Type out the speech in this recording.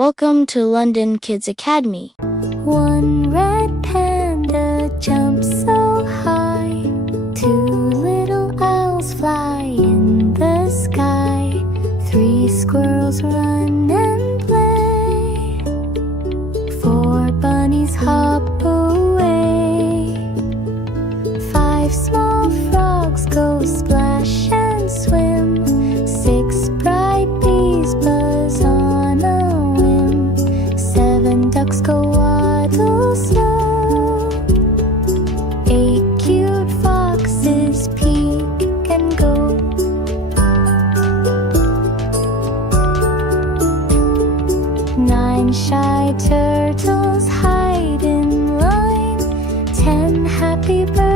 Welcome to London Kids Academy. One red panda jumps so high. Two little owls fly in the sky. Three squirrels run and play. Four bunnies hop away. Five small frogs go splash and swim. Six bright bees buzz on a whim. Seven ducks go waddle slow. Eight cute foxes peek and go. Nine shy turtles hide in line. 10 happy birds